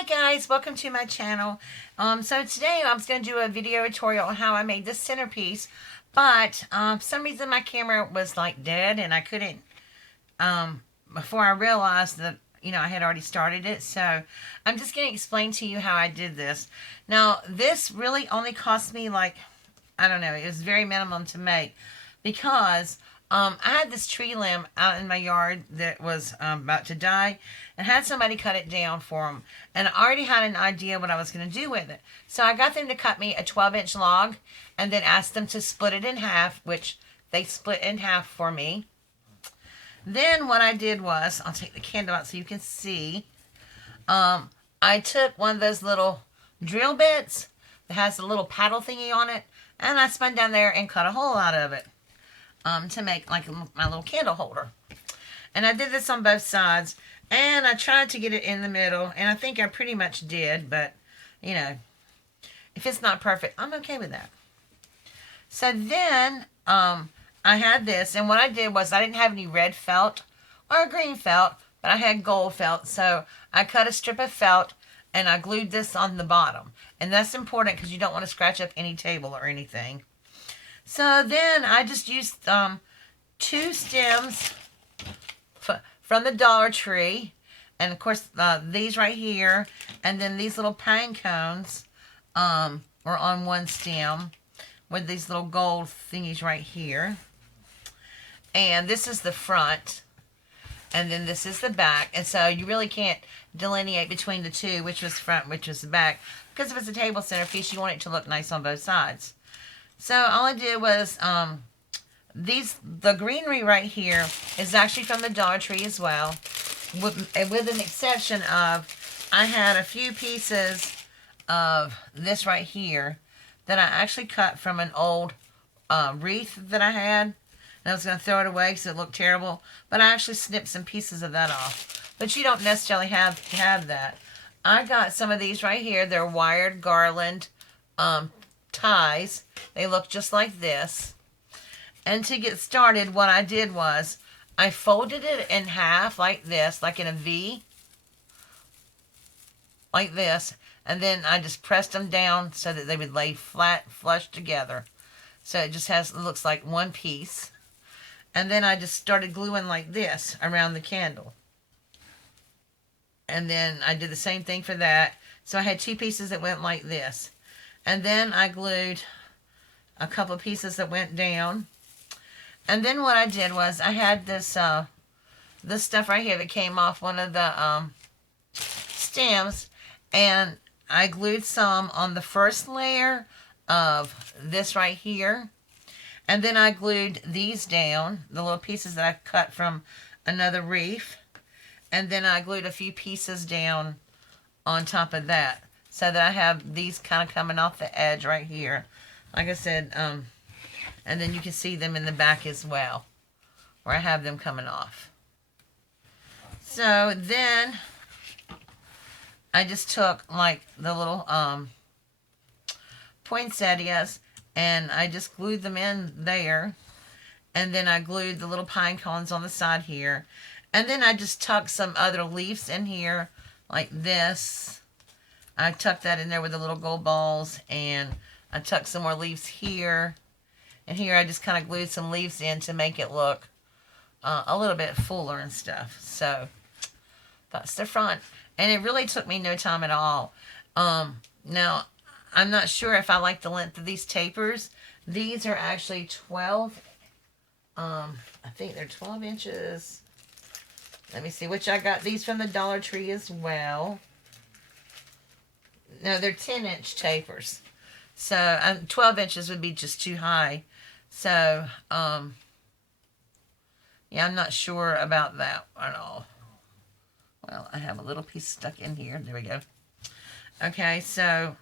Hi guys, welcome to my channel. So today I was going to do a video tutorial on how I made this centerpiece, but for some reason my camera was like dead and I couldn't, before I realized that, I had already started it. So I'm just going to explain to you how I did this. Now this really only cost me like, I don't know, it was very minimum to make because I had this tree limb out in my yard that was about to die and had somebody cut it down for them. And I already had an idea what I was going to do with it. So I got them to cut me a 12-inch log and then asked them to split it in half, which they split in half for me. Then what I did was, I'll take the candle out so you can see. I took one of those little drill bits that has a little paddle thingy on it, and I spun down there and cut a hole out of it. To make like my little candle holder. And I did this on both sides, and I tried to get it in the middle, and I think I pretty much did, but if it's not perfect, I'm okay with that. So then I had this, and what I did was I didn't have any red felt or green felt, but I had gold felt. So I cut a strip of felt and I glued this on the bottom, and that's important because you don't want to scratch up any table or anything. So then I just used 2 stems from the Dollar Tree. And of course these right here. And then these little pine cones were on one stem with these little gold thingies right here. And this is the front. And then this is the back. And so you really can't delineate between the two, which was front, which was the back. Because if it's a table centerpiece, you want it to look nice on both sides. So all I did was, the greenery right here is actually from the Dollar Tree as well, with an exception of, I had a few pieces of this right here that I actually cut from an old wreath that I had, and I was going to throw it away because it looked terrible, but I actually snipped some pieces of that off. But you don't necessarily have to have that. I got some of these right here. They're wired garland ties. They look just like this. And to get started, what I did was I folded it in half like this, like in a V, like this, and then I just pressed them down so that they would lay flat, flush together. So it just looks like one piece. And then I just started gluing like this around the candle. And then I did the same thing for that. So I had 2 pieces that went like this. And then I glued a couple of pieces that went down. And then what I did was I had this this stuff right here that came off one of the stems. And I glued some on the first layer of this right here. And then I glued these down, the little pieces that I cut from another wreath. And then I glued a few pieces down on top of that, so that I have these kind of coming off the edge right here. Like I said, and then you can see them in the back as well, where I have them coming off. So then I just took like the little poinsettias and I just glued them in there. And then I glued the little pine cones on the side here. And then I just tucked some other leaves in here like this. I tucked that in there with the little gold balls, and I tucked some more leaves here. And here I just kind of glued some leaves in to make it look a little bit fuller and stuff. So that's the front. And it really took me no time at all. Now, I'm not sure if I like the length of these tapers. These are actually 12. I think they're 12 inches. Let me see, which I got these from the Dollar Tree as well. No, they're 10-inch tapers. So 12 inches would be just too high. So, yeah, I'm not sure about that at all. Well, I have a little piece stuck in here. There we go. Okay, so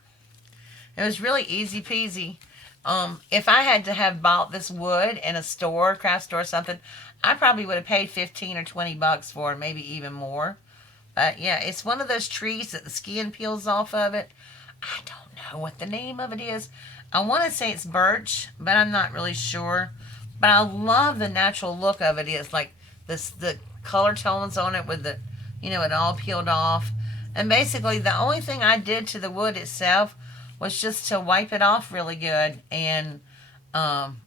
it was really easy peasy. If I had to have bought this wood in a store, craft store or something, I probably would have paid 15 or 20 bucks for it, maybe even more. But yeah, it's one of those trees that the skin peels off of it. I don't know what the name of it is. I want to say it's birch, but I'm not really sure. But I love the natural look of it. It's like the color tones on it with the, it all peeled off. And basically the only thing I did to the wood itself was just to wipe it off really good, and um,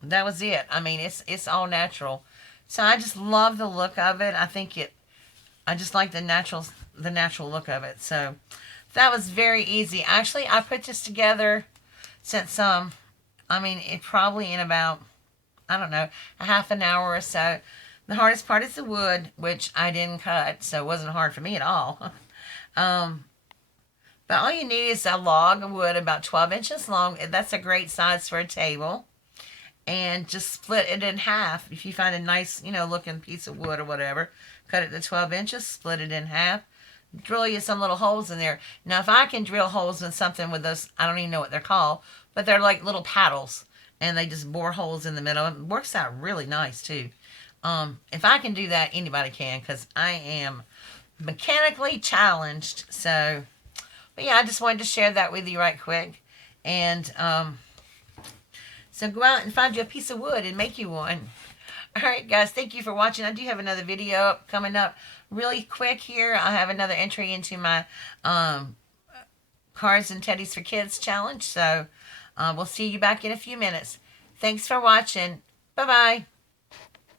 that was it. I mean, it's all natural. So I just love the look of it. I just like the natural look of it. So that was very easy. Actually, I put this together since I mean, it probably in about, I don't know, a half an hour or so. The hardest part is the wood, which I didn't cut, so it wasn't hard for me at all. um, but all you need is a log of wood about 12 inches long. That's a great size for a table. And just split it in half. If you find a nice, looking piece of wood or whatever, cut it to 12 inches, split it in half, drill you some little holes in there. Now, if I can drill holes in something with those, I don't even know what they're called, but they're like little paddles, and they just bore holes in the middle. It works out really nice, too. If I can do that, anybody can, because I am mechanically challenged. So, but yeah, I just wanted to share that with you right quick. And, so go out and find you a piece of wood and make you one. All right, guys, thank you for watching. I do have another video coming up really quick here. I have another entry into my Cards and Teddies for Kids challenge. So we'll see you back in a few minutes. Thanks for watching. Bye-bye.